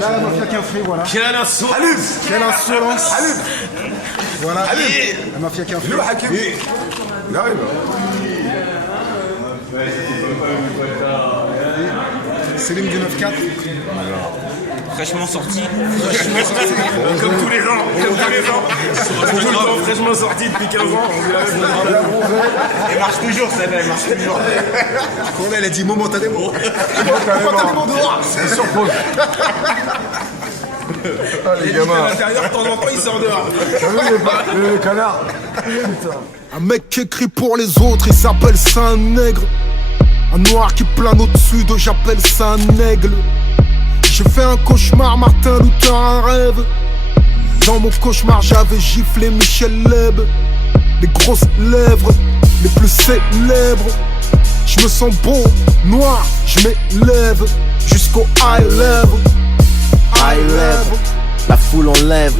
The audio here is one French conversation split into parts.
Là, la mafia qui a fait, voilà. Quelle insolence! Quelle insolence! Voilà, la mafia qui a fait. Là, Céline du 9-4. Fraîchement sorti. Comme tous les ans. Fraîchement sorti depuis 15 ans. Elle marche toujours, celle-là, elle marche toujours. Elle a dit momentanément. Momentanément dehors. c'est surpose. Ah, les gamins. À l'intérieur, de temps en temps, il sort dehors. T'as vu les canards? Un mec qui écrit pour les autres, il s'appelle Saint-Nègre. Un noir qui plane au-dessus d'eux, j'appelle ça un aigle. J'ai fait un cauchemar, Martin Luther, un rêve. Dans mon cauchemar, j'avais giflé Michel Leb. Les grosses lèvres, les plus célèbres. Je me sens beau, noir, je m'élève jusqu'au high level. High level. La foule en lève,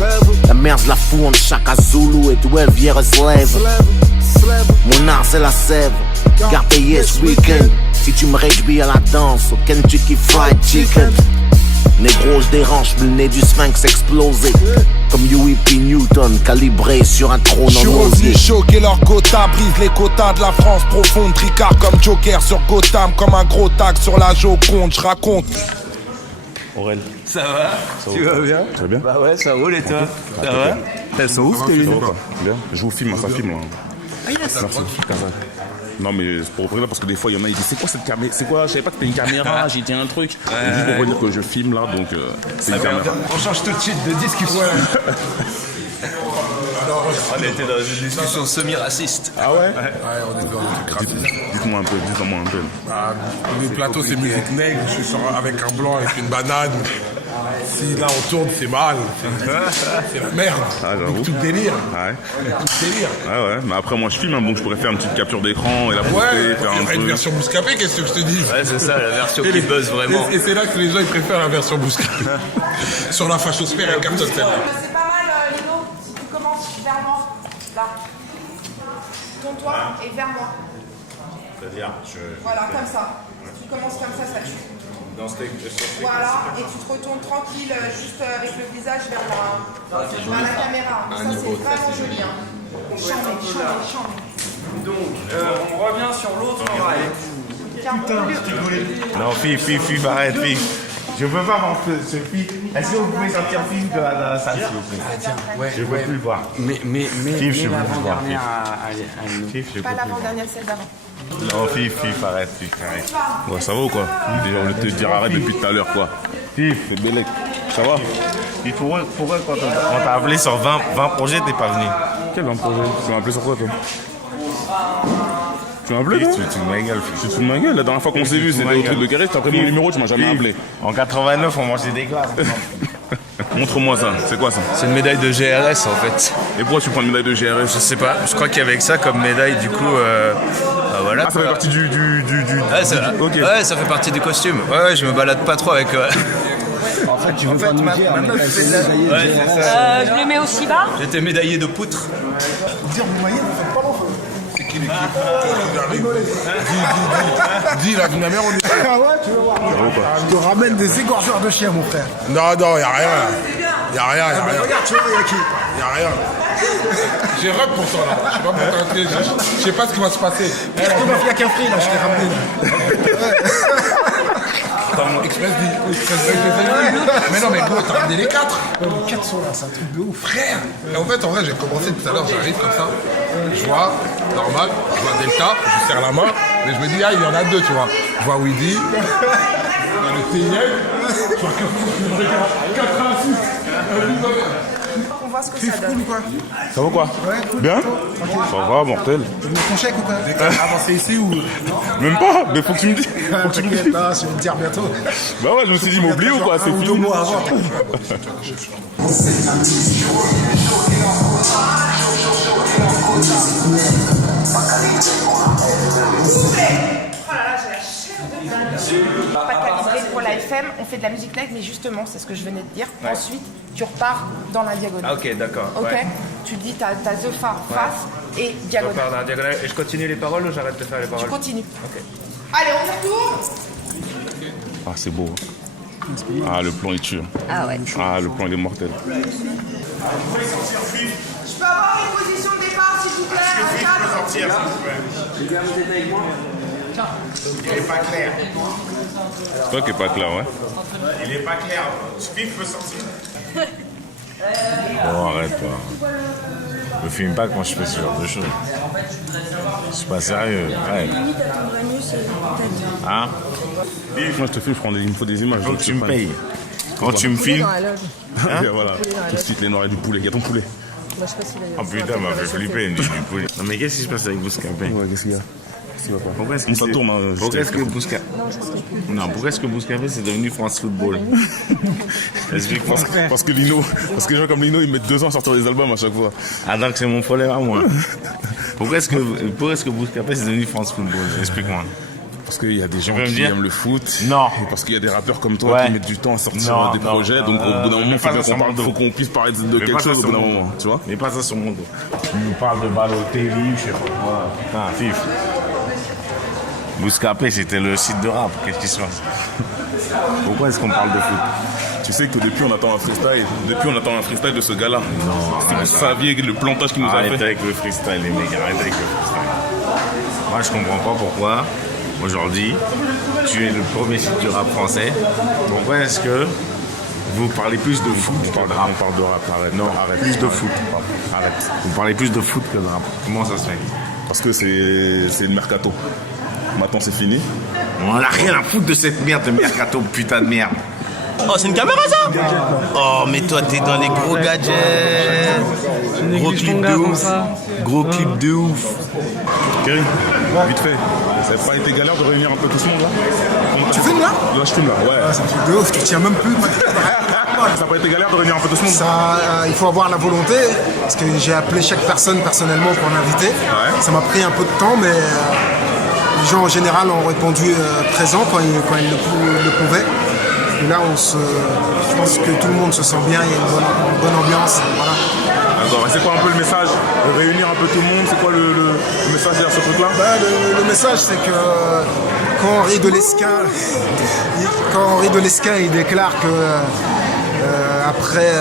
la merde la fout entre Chaka Zulu et 12 years slave. Mon art c'est la sève, garde yes weekend. Si tu me réjouis à la danse, au Kentucky Fried Chicken. Négro je dérange, le nez du sphinx explosé. Comme UEP Newton, calibré sur un trône en osier. Je suis revenu choquer leur quota, brise les quotas de la France profonde. Tricard comme Joker sur Gotham, comme un gros tag sur la Joconde, je raconte. Aurel. Ça va? Tu vas bien? Ça va bien? Bah ouais, ça roule et toi? Ça va? Elles sont ouf tes lunettes. Bien. Je vous filme, ça filme là. Ah yes! Merci. Non mais c'est pour reprendre parce que des fois il y en a qui disent c'est quoi cette caméra? C'est quoi? Je savais pas que c'était une caméra, j'ai dit un truc. Et juste pour dire que je filme là donc c'est une caméra. On change tout de suite de discussion. Alors, on était dans une discussion semi-raciste. Ah ouais? Ouais, on est dans le truc raciste. Dites-moi un peu, dites-moi un peu. Ah, le plateau, c'est musique nègre. Je suis avec un blanc, avec une banane. Si là on tourne, c'est mal. C'est la merde. Ah, j'avoue. Tout délire. Ouais. Tout délire. Ouais. Mais après moi je filme, hein, donc je pourrais faire une petite capture d'écran et la poster, Ouais, faire il y un aurait une truc. version bouscapée, qu'est-ce que je te dis? Ouais, c'est ça, la version qui buzz vraiment. Et c'est là que les gens ils préfèrent la version bouscapée. Sur la fachosphère, elle capte celle-là. C'est pas mal, Lino, si tu commences vers moi, là. Tourne-toi et vers moi. C'est-à-dire, Voilà, comme ça. Si tu commences comme ça tue. Voilà, et tu te retournes tranquille, juste avec le visage vers la caméra. Ça, c'est vraiment joli. Hein. Chambé. Donc, on revient sur l'autre oreille. Non, Fif, arrête, Fif. Je veux pas voir ce Fif. Est-ce que vous pouvez sortir Fif de la salle, s'il vous plaît? Je veux plus le voir. Mais Fif, je veux plus le voir. Fif, je veux Pas plus le voir. l'avant-dernière, celle d'avant. Non, Fif, arrête, arrête. Ouais, ça va ou quoi? Déjà, on voulait te dire arrête depuis tout à l'heure, quoi. Fif, C'est Bélec. Ça va? et pourquoi quand on t'a appelé sur 20 projets, t'es pas venu? Quel est projet? Tu m'as appelé sur quoi, toi? Tu m'as appelé, Fif, toi? tu te ma gueule, Fif. Tu te fous de ma gueule? La dernière fois qu'on s'est vu, c'était au truc de Gareth, t'as pris mon numéro, tu m'as jamais appelé. En 89, on mangeait des glaces. Montre-moi ça, c'est quoi ça? c'est une médaille de GRS en fait. Et pourquoi tu prends une médaille de GRS? Je sais pas, je crois qu'il y avait que ça comme médaille du coup. Bah voilà. Ah, ça fait partie du. Ouais, Ok. ouais, ça fait partie du costume. Ouais, je me balade pas trop avec. En fait, tu veux pas nous dire, mais elle s'est médaillée Ouais, de c'est GRS. ça. Je le mets aussi bas. J'étais médaillé de poutre. Dire, vous voyez, vous faites pas l'enfant. C'est qui l'équipe? Dis, la vie de ma mère, on est. Ah ouais, tu veux voir. Je te ramène des égorgeurs de chiens, mon frère. Non, y'a rien là. Y'a rien. Regarde, tu vois, il y a qui? Y'a rien. J'ai rep pour toi là. Je sais pas pour t'inquiéter. Je sais pas ce qui va se passer. Pire que Mafia Cafri, là, je t'ai ramené. Attends, Express mais non, mais gros, t'as ramené les 4. Les 4 sont là, c'est un truc de ouf. Frère. Et en fait, j'ai commencé tout à l'heure, j'arrive comme ça. Je vois, normal, je vois Delta, je serre la main. Mais je me dis, ah, il y en a 2, tu vois. Je vois Weedy. On a le TIL. Je vois que 86. On voit ce que ça donne. Cool ou quoi? Ça va quoi? Ouais, cool. Bien? Tranquille. Ça va, mortel. Tu veux ton chèque ou quoi? Avancer ici ou. Même pas, mais faut que tu me dises. Faut que tu me T'inquiète dises. pas, je vais te dire bientôt. Bah ouais, je me suis dit, m'oublie ou quoi? C'est Un ou 2 fini. mois avant. Pas calibré pour la FM, on fait de la musique live, mais justement, c'est ce que je venais de dire. Ensuite, tu repars dans la diagonale. Ah, ok, d'accord. Ok. Ouais. Tu dis t'as The Fa, face et Je diagonale. repars dans la diagonale et je continue les paroles ou j'arrête de faire les Tu paroles? continues. Ok. Allez, on retourne. Ah, c'est beau. Hein. Ah, le plan il tue. Ah ouais. Ah, le plan il est mortel. Je peux avoir une position de départ, s'il vous plaît, à 4. Les gars, vous êtes avec moi? Il est pas clair. C'est toi qui est pas clair, ouais. Il est pas clair. Spiff peut sortir. Oh, arrête, toi. Me filme pas quand je fais ce genre de choses. Je suis pas sérieux. Ouais. Hein? Moi je te filme, il me faut des images. Faut que tu me payes. Quand tu me filmes. Hein? Voilà, tout de suite les noirs et du poulet. Il y a ton poulet. Oh putain, m'a fait flipper, il me dit du poulet. Non, mais qu'est-ce qui se passe avec Bouscapé? Ouais, qu'est-ce qu'il y a? Pourquoi est-ce que ça tourne, hein, pourquoi est-ce que Bouscapé... Non, pourquoi est-ce que Bouscapé c'est devenu France Football? Explique-moi. Parce que Lino, parce que les gens comme Lino, ils mettent 2 ans à sortir des albums à chaque fois. Ah donc c'est mon problème à moi. Pourquoi est-ce que Bouscapé c'est devenu France Football? Explique-moi. Parce qu'il y a des gens qui aiment le foot. Non. Et parce qu'il y a des rappeurs comme toi qui mettent du temps à sortir des projets. Donc au bout d'un moment, il faut qu'on puisse parler de quelque chose au bout d'un moment. Tu vois? Mais pas ça sur mon dos. Tu nous parles de Balotelli, je sais pas. Ah, fif. Bouscapé, c'était le site de rap. Qu'est-ce qui se passe? Pourquoi est-ce qu'on parle de foot? Tu sais que depuis on attend un freestyle. Depuis on attend un freestyle de ce gars-là. Non. Si vous saviez le plantage qu'il nous a fait. Arrête avec le freestyle, les mecs. Arrête avec le freestyle. Moi, je comprends pas pourquoi, aujourd'hui, tu es le premier site du rap français. Pourquoi est-ce que vous parlez plus de foot que de rap? On parle de rap, arrête. Non, arrête. Plus de foot. Arrête. Vous parlez plus de foot que de rap. Comment ça se fait? Parce que c'est le mercato. Maintenant c'est fini. On a rien à foutre de cette merde de mercato, putain de merde. Oh, c'est une caméra ça? Oh, mais toi t'es dans les gros gadgets. Gros clip de ouf. Gros clip de ouf. Kerry, vite fait. Ça n'a pas été galère de réunir un peu tout ce monde là? Tu filmes là? Là je filme là, ouais. C'est un truc de ouf, tu tiens même plus. Ça n'a pas été galère de réunir un peu tout ce monde? Il faut avoir la volonté, parce que j'ai appelé chaque personne personnellement pour l'inviter. Ouais. Ça m'a pris un peu de temps, mais les gens en général ont répondu présent quand ils le pouvaient. Et là, je pense que tout le monde se sent bien, il y a une bonne ambiance. Voilà. D'accord, et c'est quoi un peu le message? De réunir un peu tout le monde, c'est quoi le message derrière ce truc-là? Le message, c'est que quand Henri de Lesquen il déclare que après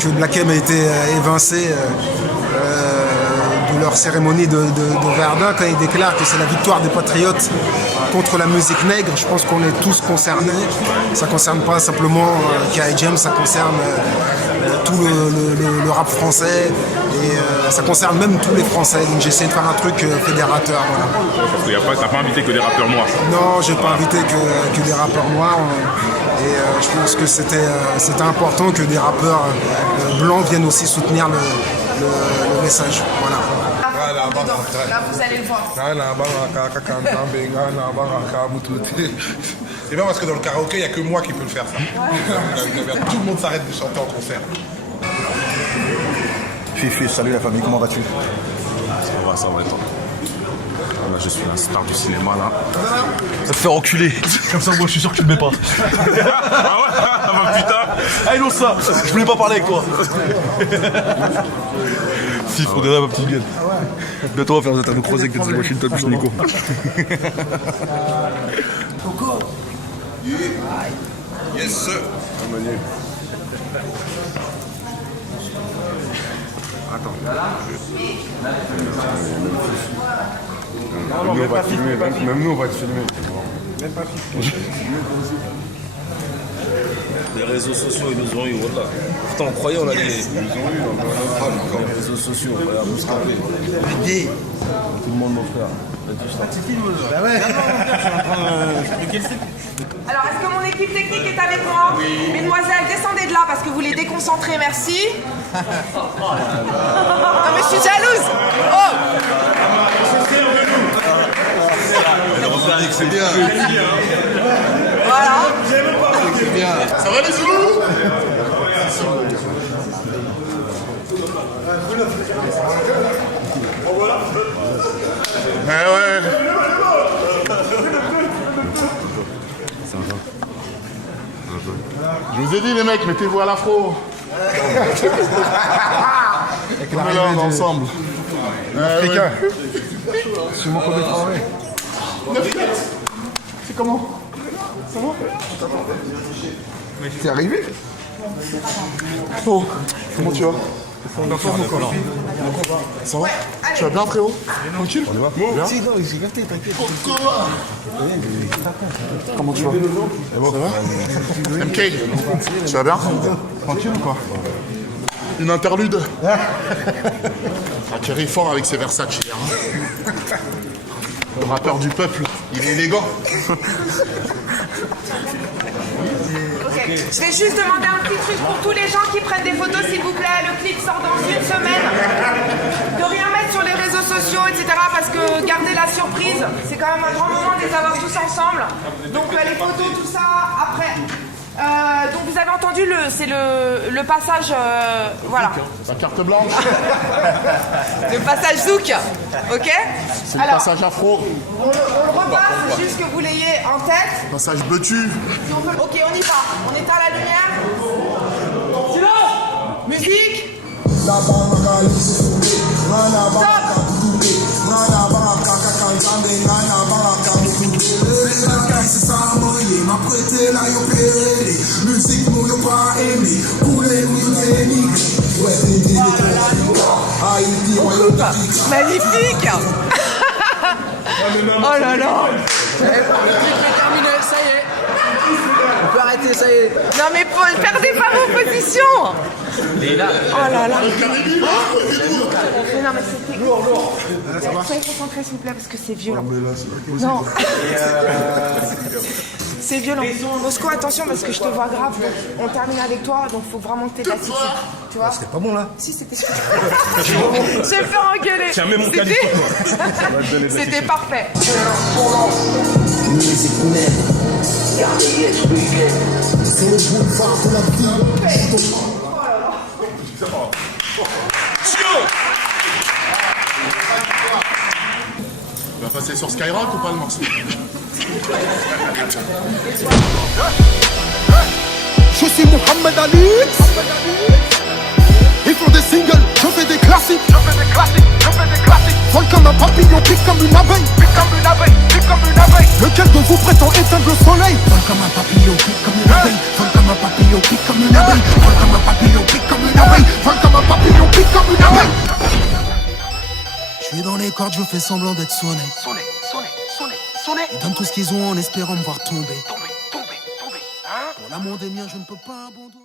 que Black M a été évincé de leur cérémonie de Verdun, quand il déclare que c'est la victoire des patriotes contre la musique nègre, je pense qu'on est tous concernés. Ça ne concerne pas simplement K.I.J.M, ça concerne tout le rap français et ça concerne même tous les Français. Donc j'ai essayé de faire un truc fédérateur. Voilà. Parce que t'as pas invité que des rappeurs noirs. Non, j'ai pas invité que des rappeurs noirs. Et je pense que c'était important que des rappeurs blancs viennent aussi soutenir le message. Voilà. Là, vous allez le voir. C'est bien parce que dans le karaoké, il n'y a que moi qui peux le faire ça. Tout le monde s'arrête de chanter en concert. Fifi, salut la famille, comment vas-tu? Ça va et toi? Là, je suis la star du cinéma là. Va te faire enculer. Comme ça, moi je suis sûr que tu me mets pas. Ah ouais? Ah bah putain! Allez, non, ça! Je voulais pas parler avec toi. Fif, regarde ma petite gueule. Bientôt on va faire un nous croiser avec des Washington plus Nico. Coco! Yes, sir! Nous, on va te filmer, même nous on va te filmer. Les réseaux sociaux, ils nous ont eu, voilà. Pourtant, on croyait, on allait. Ils nous ont eu, on a les réseaux sociaux, on va vous se rappeler. Tout le monde, mon frère. Bah ouais. Alors, est-ce que mon équipe technique est avec moi? Oui. Mesdemoiselles, descendez de là parce que vous les déconcentrez, merci. Non mais je suis jalouse. Oh! C'est bien. Voilà. C'est bien. Ça va les Zoulous? Ouais. Je vous ai dit les mecs, mettez-vous à l'afro. Avec on est là ensemble. Africain. C'est mon premier travail. 9-4. C'est comment? T'es arrivé? Oh, comment tu vas? La forme ou quoi? Ça va? Tu vas bien, frérot? Tranquille? On y va? Bien? J'ai capté, t'inquiète. Comment tu vas? Ça va? MK, tu vas bien? Tranquille ou quoi? Une interlude. Thierry fort avec ses Versace. Hein. Le rappeur du peuple, il est élégant. Ok, je vais juste demander un petit truc pour tous les gens qui prennent des photos, s'il vous plaît. Le clip sort dans une semaine. De rien mettre sur les réseaux sociaux, etc. Parce que garder la surprise, c'est quand même un grand moment de les avoir tous ensemble. Donc les photos, tout ça, après. Donc vous avez entendu, c'est le passage, voilà. La carte blanche. Le passage zouk, ok? C'est le passage afro. On le repasse, juste que vous l'ayez en tête. Passage Betu. Ok, on y va. On éteint la lumière. Silence! Musique! Magnifique! Oh là là! Terminé, ça y est. On peut arrêter, ça y est. Non mais perdez pas vos positions! Oh là là! Mais non mais c'était... Soyez concentrés s'il vous plaît parce que c'est violent. Non! C'est violent. Mosco, attention parce que je te vois grave. Donc on termine avec toi, donc faut vraiment que t'aies de l'attitude. Tu vois? C'était pas bon là? Si, c'était super. Je vais me faire engueuler. Tiens, mets mon calice sur toi. C'était parfait. Musique même, gardez yes weekend. C'est le boulevard de la vie. Tu vas passer sur Skyrock ou pas le morceau? Je suis Mohamed Ali. Ils font des singles, je fais des classiques. Vol comme un papillon, pique comme une abeille. Lequel de vous prétend éteindre le soleil? Vol comme un papillon, pique comme une abeille. Vol comme un papillon, pique comme une abeille. Vol comme un papillon, pique comme une abeille. Vol comme un papillon, pique comme une abeille. Je suis dans les cordes, je fais semblant d'être sonné. Ils donnent tout ce qu'ils ont en espérant me voir tomber. Pour l'amour des miens, je ne peux pas abandonner.